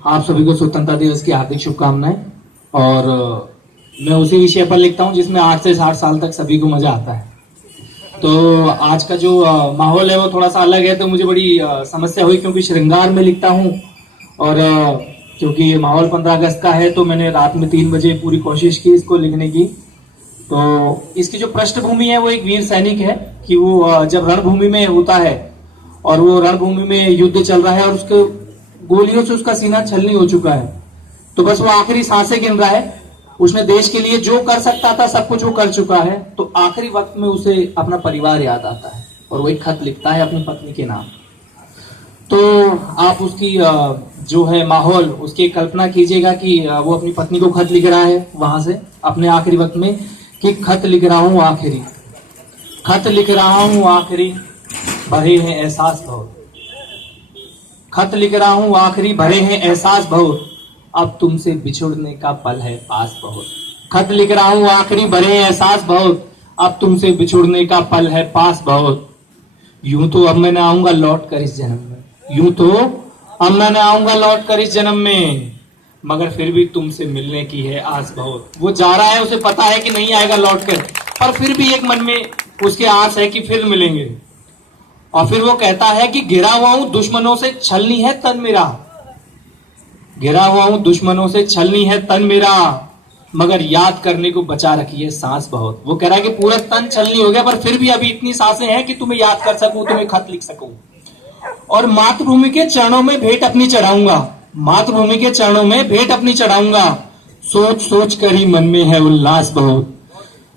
आप सभी को स्वतंत्रता दिवस की हार्दिक शुभकामनाएं। और मैं उसी विषय पर लिखता हूं जिसमें 8 से 60 साल तक सभी को मजा आता है। तो आज का जो माहौल है वो थोड़ा सा अलग है, तो मुझे बड़ी समस्या हुई क्योंकि श्रृंगार में लिखता हूं। और क्योंकि माहौल 15 अगस्त का है तो मैंने रात में 3 बजे पूरी कोशिश की इसको लिखने की। तो इसकी जो पृष्ठभूमि है वो एक वीर सैनिक है कि वो जब रणभूमि में होता है और वो रणभूमि में युद्ध चल रहा है और उसके गोलियों से उसका सीना छलनी हो चुका है, तो बस वो आखिरी सांसें गिन रहा है। उसने देश के लिए जो कर सकता था सब कुछ वो कर चुका है, तो आखिरी वक्त में उसे अपना परिवार याद आता है और वो एक खत लिखता है अपनी पत्नी के नाम। तो आप उसकी जो है माहौल उसकी कल्पना कीजिएगा कि वो अपनी पत्नी को खत लिख रहा है वहां से अपने आखिरी वक्त में कि खत लिख रहा हूं आखिरी, खत लिख रहा हूं आखिरी, भरे हैं एहसास बहुत, खत लिख रहा हूं आखिरी, भरे हैं एहसास बहुत, अब तुमसे बिछुड़ने का पल है पास बहुत। खत लिख रहा हूं आखिरी, भरे हैं एहसास बहुत, अब तुमसे बिछुड़ने का पल है पास बहुत। यूं तो अब मैं न आऊंगा लौट कर इस जन्म में, यूं तो अब मैं न आऊंगा लौट कर इस जन्म में, मगर फिर भी तुमसे मिलने की है आस बहुत। वो जा रहा है, उसे पता है कि नहीं आएगा लौट कर, पर फिर भी एक मन में उसके आस है कि फिर मिलेंगे। और फिर वो कहता है कि गिरा हुआ हूं दुश्मनों से छलनी है तन मेरा, गिरा हुआ हूं दुश्मनों से छलनी है तन मेरा, मगर याद करने को बचा रखी है सांस बहुत। वो कह रहा है कि पूरा तन छलनी हो गया पर फिर भी अभी इतनी सांसें हैं कि तुम्हें याद कर सकूं, तुम्हें खत लिख सकूं। और मातृभूमि के चरणों में भेंट अपनी चढ़ाऊंगा, मातृभूमि के चरणों में भेंट अपनी चढ़ाऊंगा, सोच सोच कर ही मन में है उल्लास बहुत,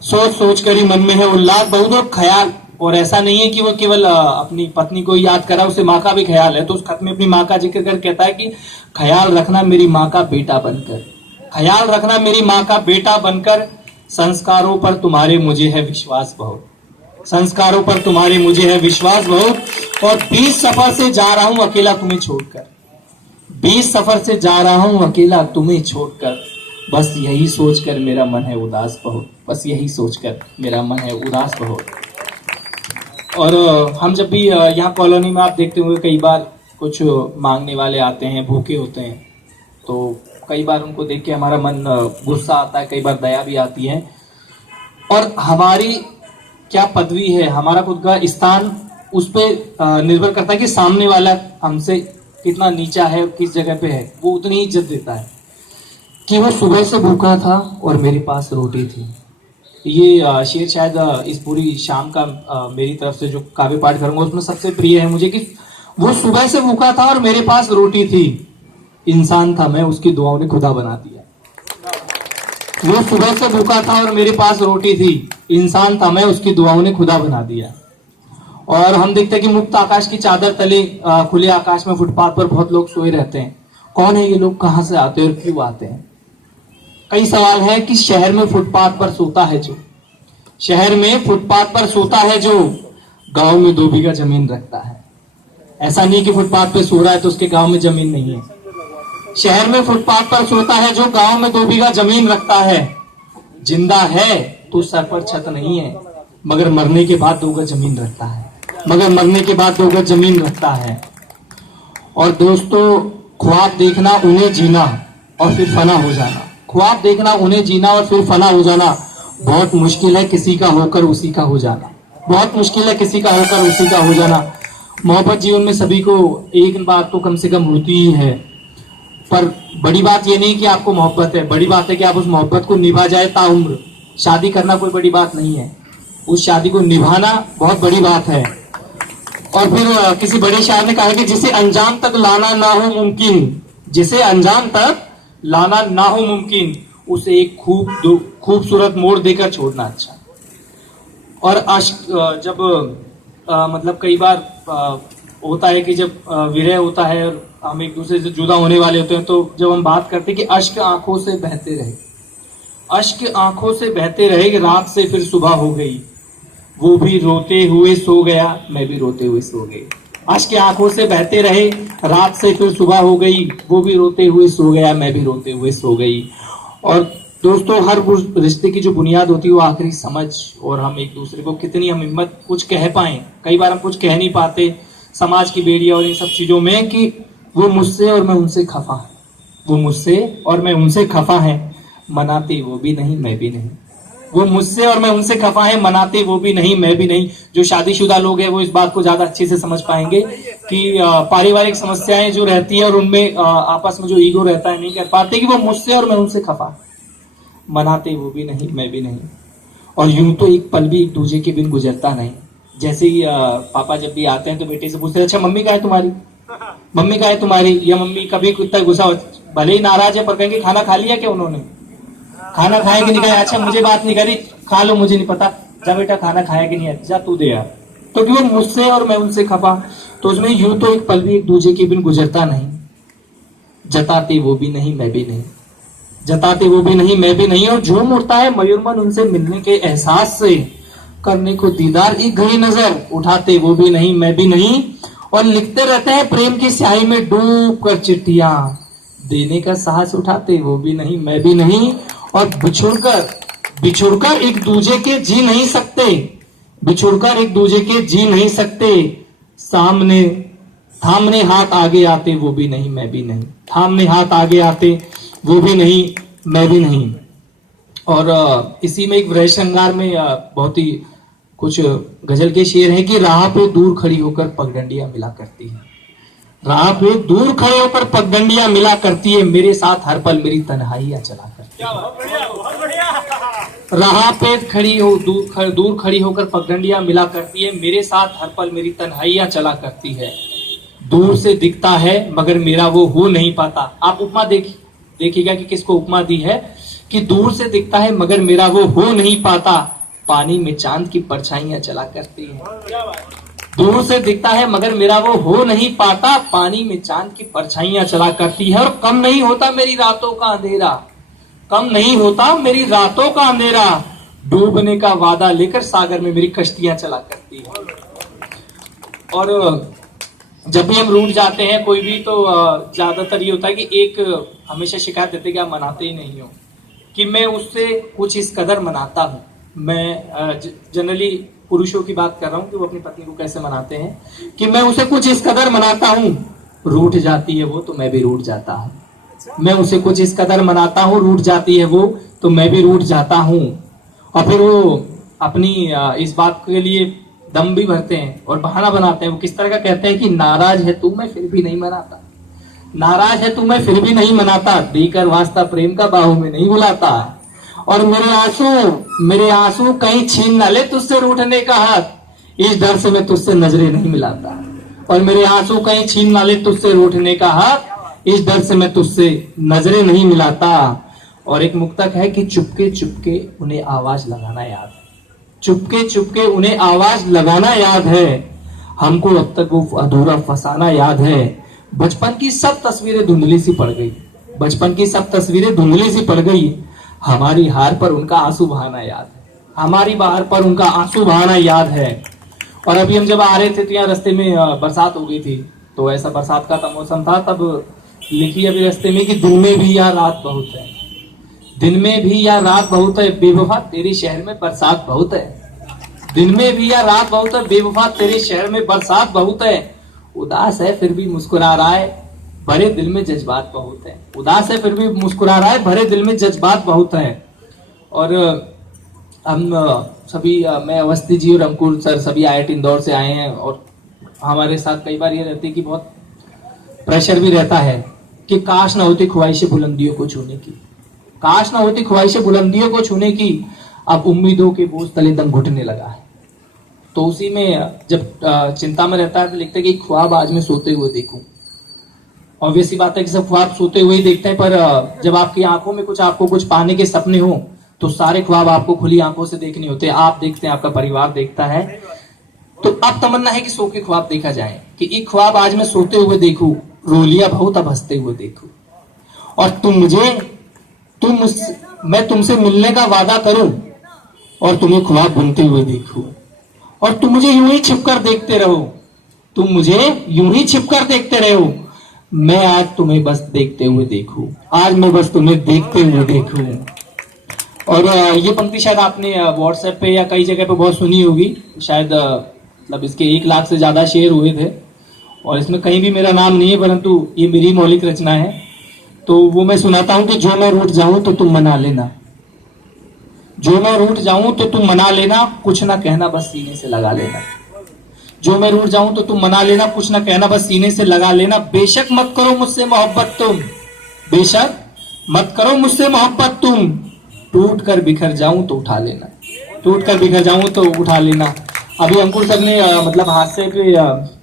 सोच सोच कर ही मन में है उल्लास बहुत। और ख्याल, और ऐसा नहीं है कि वो केवल अपनी पत्नी को याद करा, उसे माँ का भी ख्याल है। तो उस खत में अपनी माँ का जिक्र कर कहता है कि ख्याल रखना मेरी माँ का बेटा बनकर, ख्याल रखना मेरी माँ का बेटा बनकर, संस्कारों पर तुम्हारे मुझे है विश्वास बहुत, संस्कारों पर तुम्हारे मुझे है विश्वास बहुत। और 20 सफर से जा रहा हूं अकेला तुम्हें छोड़कर, 20 सफर से जा रहा हूं अकेला तुम्हें छोड़कर, बस यही सोचकर मेरा मन है उदास बहुत, बस यही सोचकर मेरा मन है उदास बहुत। और हम जब भी यहाँ कॉलोनी में आप देखते हुए कई बार कुछ मांगने वाले आते हैं, भूखे होते हैं, तो कई बार उनको देख के हमारा मन गुस्सा आता है, कई बार दया भी आती है। और हमारी क्या पदवी है, हमारा खुद का स्थान उस पर निर्भर करता है कि सामने वाला हमसे कितना नीचा है, किस जगह पे है। वो उतनी इज्जत देता है कि वो सुबह से भूखा था और मेरे पास रोटी थी। ये शेर शायद इस पूरी शाम का मेरी तरफ से जो काव्य पाठ करूंगा उसमें सबसे प्रिय है मुझे, कि वो सुबह से भूखा था और मेरे पास रोटी थी, इंसान था मैं उसकी दुआओं ने खुदा बना दिया। वो सुबह से भूखा था और मेरे पास रोटी थी, इंसान था मैं उसकी दुआओं ने खुदा बना दिया। और हम देखते हैं कि मुक्त आकाश की चादर तले खुले आकाश में फुटपाथ पर बहुत लोग सोए रहते हैं। कौन है ये लोग, कहां से आते हैं और क्यों आते हैं? कई सवाल है कि शहर में फुटपाथ पर सोता है जो, शहर में फुटपाथ पर सोता है जो, गांव में 2 बीघा जमीन रखता है। ऐसा नहीं कि फुटपाथ पे सो रहा है तो उसके गांव में जमीन नहीं है। शहर में फुटपाथ पर सोता है जो, गांव में 2 बीघा जमीन रखता है। जिंदा है तो सर पर छत नहीं है, मगर मरने के बाद 2 गज जमीन रखता है, मगर मरने के बाद 2 गज जमीन रखता है। और दोस्तों, ख्वाब देखना उन्हें जीना और फिर फना हो जाना, ख्वाब देखना उन्हें जीना और फिर फना हो जाना, बहुत मुश्किल है किसी का होकर उसी का हो जाना, बहुत मुश्किल है किसी का होकर उसी का हो जाना। मोहब्बत जीवन में सभी को एक बार तो कम से कम होती ही है, पर बड़ी बात ये नहीं कि आपको मोहब्बत है, बड़ी बात है कि आप उस मोहब्बत को निभा जाए ताउम्र। शादी करना कोई बड़ी बात नहीं है, उस शादी को निभाना बहुत बड़ी बात है। और फिर किसी बड़े शायर ने कहा कि जिसे अंजाम तक लाना ना हो मुमकिन, जिसे अंजाम तक लाना ना हो मुमकिन, उसे एक खूबसूरत मोड़ देकर छोड़ना अच्छा। और अश्क जब मतलब कई बार होता है कि जब विरह होता है और हम एक दूसरे से जुदा होने वाले होते हैं, तो जब हम बात करते हैं कि अश्क आंखों से बहते रहे, अश्क आंखों से बहते रहे, रात से फिर सुबह हो गई, वो भी रोते हुए सो गया, मैं भी रोते हुए सो गई। अश्क आंखों से बहते रहे, रात से फिर सुबह हो गई, वो भी रोते हुए सो गया, मैं भी रोते हुए सो गई। और दोस्तों, हर रिश्ते की जो बुनियाद होती है वो आखिरी समझ, और हम एक दूसरे को कितनी हम हिम्मत कुछ कह पाए। कई बार हम कुछ कह नहीं पाते समाज की बेड़िया और इन सब चीजों में, कि वो मुझसे और मैं उनसे खफा है, वो मुझसे और मैं उनसे खफा है, मनाते वो भी नहीं मैं भी नहीं। वो मुझसे और मैं उनसे खफा है, मनाते वो भी नहीं मैं भी नहीं। जो शादीशुदा लोग हैं वो इस बात को ज्यादा अच्छे से समझ पाएंगे कि पारिवारिक समस्याएं जो रहती है और उनमें आपस में जो ईगो रहता है, नहीं कर पाते कि वो मुझसे और मैं उनसे खफा, मनाते वो भी नहीं मैं भी नहीं। और यूं तो एक पल भी एक दूसरे के बिन गुजरता नहीं। जैसे ही पापा जब भी आते हैं तो बेटे से पूछते हैं, अच्छा मम्मी कहाँ है तुम्हारी, मम्मी कहाँ है तुम्हारी। या मम्मी कभी इतना गुस्सा हो, भले ही नाराज है पर कहेंगे खाना खा लिया क्या उन्होंने, खाना खाया कि नहीं खाया, अच्छा मुझे बात नहीं करी, खा लो मुझे नहीं पता, जा बेटा खाना खाया कि नहीं है, जा तू दे यार। तो कि वो मुझसे और मैं उनसे खफा, तो उसमें यूं तो एक पल भी एक दूसरे के बिन गुजरता नहीं। जताते वो भी नहीं मैं भी नहीं, जताते वो भी नहीं मैं भी नहीं। और झूम उठता है मयूरमन उनसे मिलने के एहसास से, करने को दीदार एक घड़ी नजर, उठाते वो भी नहीं मैं भी नहीं। और लिखते रहते हैं प्रेम की स्याही में डूब कर चिट्ठियां, देने का साहस उठाते वो भी नहीं मैं भी नहीं। और बिछुड़कर एक दूजे के जी नहीं सकते, बिछुड़कर एक दूजे के जी नहीं सकते। सामने थामने हाथ आगे आते वो भी नहीं मैं भी नहीं, थामने हाथ आगे आते वो भी नहीं मैं भी नहीं। और इसी में एक वृह श्रृंगार में बहुत ही कुछ गजल के शेर है कि राह पे दूर खड़ी होकर पगडंडियां मिला करती है, राह पे दूर खड़े होकर पगडंडियां मिला करती है, मेरे साथ हर पल मेरी तन्हाइयां चला करती है। राह पे खड़ी हो दूर खड़ी होकर पगडंडियां मिला करती है, मेरे साथ हर पल मेरी तन्हाइयां चला करती है। दूर से दिखता है मगर मेरा वो हो नहीं पाता। आप उपमा देखिएगा कि किसको उपमा दी है कि दूर से दिखता है मगर मेरा वो हो नहीं पाता, पानी में चांद की परछाइयां चला करती है। दूर से दिखता है मगर मेरा वो हो नहीं पाता, पानी में चांद की परछाइयां चला करती है। और कम नहीं होता मेरी रातों का अंधेरा, कम नहीं होता मेरी रातों का अंधेरा, डूबने का वादा लेकर सागर में मेरी कश्तियां चला करती है। और जब भी हम रूठ जाते हैं कोई भी, तो ज्यादातर ये होता है कि एक हमेशा शिकायत देते कि आप मनाते ही नहीं हो, कि मैं उससे कुछ इस कदर मनाता हूं। मैं जनरली पुरुषों की बात कर रहा हूं कि वो अपनी पत्नी को कैसे मनाते हैं, कि मैं उसे कुछ इस कदर मनाता हूं, रूठ जाती है वो तो मैं भी रूठ जाता हूं। मैं उसे कुछ इस कदर मनाता हूं, रूठ जाती है वो तो मैं भी रूठ जाता हूं। और फिर वो अपनी इस बात के लिए दम भी भरते हैं और बहाना बनाते हैं। वो किस तरह का कहते हैं कि नाराज है तू मैं फिर भी नहीं मनाता, नाराज है तू मैं फिर भी नहीं मनाता, देकर वास्ता प्रेम का बाहों में नहीं बुलाता। और मेरे आंसू कहीं छीन ना ले तुझसे रूठने का हाथ, इस डर से मैं तुझसे नजरें नहीं मिलाता। और मेरे आंसू कहीं छीन ना ले तुझसे रूठने का हाथ, इस डर से मैं तुझसे नजरें नहीं मिलाता। और एक मुक्तक है कि चुपके चुपके उन्हें आवाज लगाना याद है, चुपके चुपके उन्हें आवाज लगाना याद है, हमको अब तक वो अधूरा फसाना याद है। बचपन की सब तस्वीरें धुंधली सी पड़ गई, बचपन की सब तस्वीरें धुंधली सी पड़ गई, हमारी हार पर उनका आंसू बहाना याद है, हमारी बाहर पर उनका आंसू बहाना याद है। और अभी हम जब आ रहे थे तो यहाँ रास्ते में बरसात हो गई थी, तो ऐसा बरसात का मौसम था, तब लिखी अभी रास्ते में कि दिन में भी या रात बहुत है, दिन में भी या रात बहुत है, बेवफा तेरे शहर में बरसात बहुत है। दिन में भी या रात बहुत है, बेवफा तेरे शहर में बरसात बहुत है, उदास है फिर भी मुस्कुरा रहा है, भरे दिल में जज्बात बहुत है। उदास है फिर भी मुस्कुरा रहा है, भरे दिल में जज्बात बहुत है। और हम सभी, मैं अवस्थी जी और अंकुर सर सभी IIT इंदौर से आए हैं, और हमारे साथ कई बार ये रहती है कि बहुत प्रेशर भी रहता है कि काश ना होती ख्वाहिशें बुलंदियों को छूने की, काश ना होती ख्वाहिशें बुलंदियों को छूने की, अब उम्मीदों के बोझ तले दम घुटने लगा है। तो उसी में जब चिंता में रहता है तो लिखते कि ख्वाब आज मैं सोते हुए देखूं। ऑब्वियस सी बात है कि सब ख्वाब सोते हुए ही देखते हैं, पर जब आपकी आंखों में आपको कुछ पाने के सपने हो तो सारे ख्वाब आपको खुली आंखों से देखने होते हैं। आप देखते हैं, आपका परिवार देखता है, तो अब तमन्ना है कि सो के ख्वाब देखा जाए कि एक ख्वाब आज मैं सोते हुए देखूं, रो लिया बहुत अब हंसते हुए देखूं, और मैं तुमसे मिलने का वादा करूं और तुम्हें ख्वाब बुनते हुए देखूं, और तुम मुझे यूं ही छिपकर देखते रहो, तुम मुझे यूं ही छिपकर देखते रहो, मैं आज तुम्हें बस देखते हुए देखूं, आज मैं बस तुम्हें देखते हुए देखूं। और ये पंक्ति शायद आपने व्हाट्सएप पे या कई जगह पे बहुत सुनी होगी, शायद मतलब इसके 1 लाख से ज्यादा शेयर हुए थे, और इसमें कहीं भी मेरा नाम नहीं है, परंतु ये मेरी मौलिक रचना है। तो वो मैं सुनाता हूं कि जो मैं रूठ जाऊं तो तुम मना लेना, जो मैं रूठ जाऊं तो तुम मना लेना, कुछ ना कहना बस सीने से लगा लेना। जो मैं रूठ जाऊं तो तुम मना लेना, कुछ ना कहना बस सीने से लगा लेना। बेशक मत करो मुझसे मोहब्बत तुम, बेशक मत करो मुझसे मोहब्बत तुम, टूट कर बिखर जाऊं तो उठा लेना, टूट कर बिखर जाऊं तो उठा लेना। अभी अंकुर सर ने मतलब हास्य पे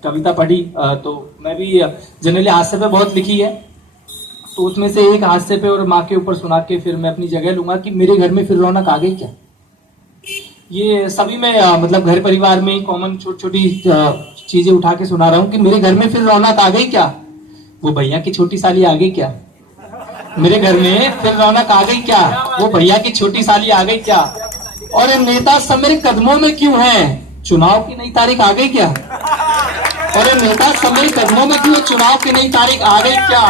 कविता पढ़ी, तो मैं भी जनरली हास्य पे बहुत लिखी है, तो उसमें से एक हास्य पे और माँ के ऊपर सुना के फिर मैं अपनी जगह लूंगा कि मेरे घर में फिर रौनक आ गई क्या। ये सभी में मतलब घर परिवार में कॉमन छोटी छोटी चीजें उठा के सुना रहा हूँ कि मेरे घर में फिर रौनक आ गई क्या, वो भैया की छोटी साली आ गई क्या, मेरे घर में फिर रौनक आ गई क्या, वो भैया की छोटी साली आ गई क्या, और ये नेता सब मेरे कदमों में क्यों है, चुनाव की नई तारीख आ गई क्या, और ये नेता सब मेरे कदमों में क्यों, चुनाव की नई तारीख आ गई क्या,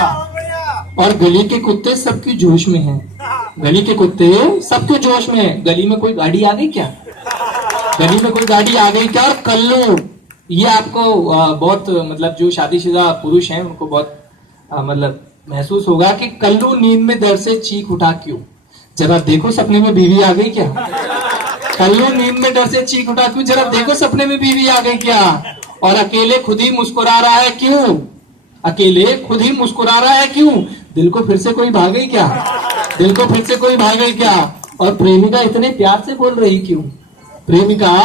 और गली के कुत्ते सबके जोश में हैं, गली के कुत्ते सबके जोश में हैं, गली में कोई गाड़ी आ गई क्या, गली में कोई गाड़ी आ गई क्या। और कल्लू, ये आपको बहुत मतलब जो शादीशुदा पुरुष हैं उनको बहुत मतलब महसूस होगा कि कल्लू नींद में दर्द से चीख उठा क्यों, जरा देखो सपने में बीवी आ गई क्या, कल्लू नींद में डर से चीख उठा क्यों, जरा देखो सपने में बीवी आ गई क्या, और अकेले खुद ही मुस्कुरा रहा है क्यों, अकेले खुद ही मुस्कुरा रहा है क्यों, दिल को फिर से कोई भागे क्या, दिल को फिर से कोई भागे क्या, और प्रेमिका इतने प्यार से बोल रही क्यों, प्रेमिका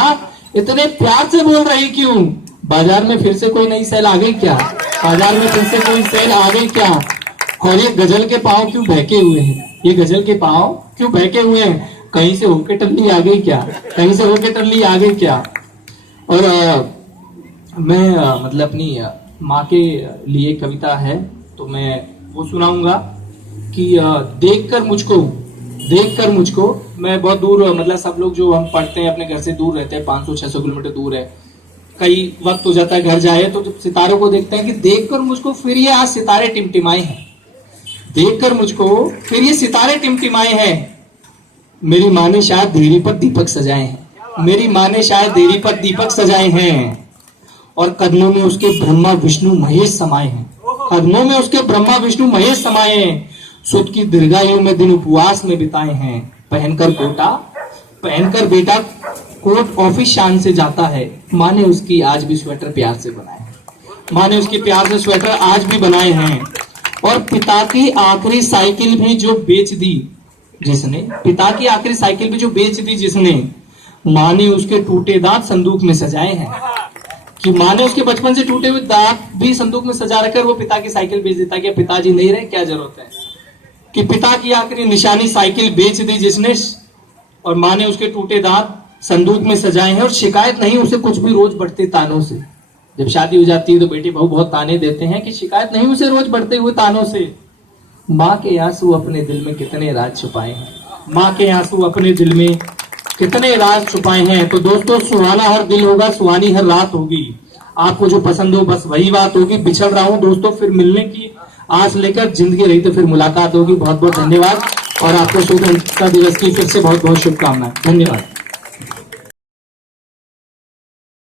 इतने प्यार से बोल रही क्यों, बाजार में फिर से कोई नई सेल आ गई क्या, बाजार में फिर से कोई सेल आ गई क्या, और ये गजल के पांव क्यों बहके हुए हैं, ये गजल के पांव क्यों बहके हुए हैं, कहीं से होके टल्ली आ गई क्या, कहीं से होके टल्ली आ गई क्या। और मैं मतलब अपनी माँ के लिए कविता है तो मैं वो सुनाऊंगा कि देखकर मुझको, मैं बहुत दूर मतलब सब लोग जो हम पढ़ते हैं अपने घर से दूर रहते हैं, 500-600 किलोमीटर दूर है, कई वक्त हो जाता है घर जाए तो जब सितारों को देखते हैं कि देखकर मुझको फिर ये आज सितारे टिमटिमाए हैं, देखकर मुझको फिर ये सितारे टिमटिमाए हैं, मेरी माँ ने शायद देरी पर दीपक सजाए हैं, मेरी माँ ने शायद देरी पर दीपक सजाए हैं, और कदमों में उसके ब्रह्मा विष्णु महेश समाये हैं, कदमों में उसके ब्रह्मा विष्णु महेश समाये हैं, सुत की दीर्घायु में दिन उपवास में बिताए हैं, पहनकर बेटा कोट ऑफिस शान से जाता है, माँ ने उसकी आज भी स्वेटर प्यार से बनाए हैं, माँ ने उसके प्यार से स्वेटर आज भी बनाए हैं, और पिता की आखिरी साइकिल भी जो बेच दी जिसने, पिता की आखिरी साइकिल भी जो बेच दी जिसने, माँ ने उसके टूटे दांत संदूक में सजाए हैं, कि माँ ने उसके बचपन से टूटे हुए दांत भी संदूक में सजा रखकर वो पिता की साइकिल बेच देता है कि पिताजी नहीं रहे क्या जरूरत है, कि पिता की आखिरी निशानी साइकिल बेच दी जिसने, और माँ ने उसके टूटे दांत संदूक में सजाए हैं, और शिकायत नहीं उसे कुछ भी रोज बढ़ते तानों से, जब शादी हो जाती है तो बेटी बहू बहुत ताने देते हैं कि शिकायत नहीं उसे रोज बढ़ते हुए तानों से, माँ के आंसू अपने दिल में कितने राज छुपाए हैं, माँ के आंसू अपने दिल में कितने राज छुपाए हैं। तो दोस्तों सुहाना हर दिल होगा, सुहानी हर रात होगी, आपको जो पसंद हो बस वही बात होगी, बिछड़ रहा हूँ दोस्तों फिर मिलने की आस लेकर, जिंदगी रही तो फिर मुलाकात होगी। बहुत बहुत धन्यवाद और आपको स्वतंत्रता दिवस की फिर से बहुत बहुत शुभकामनाएं। धन्यवाद।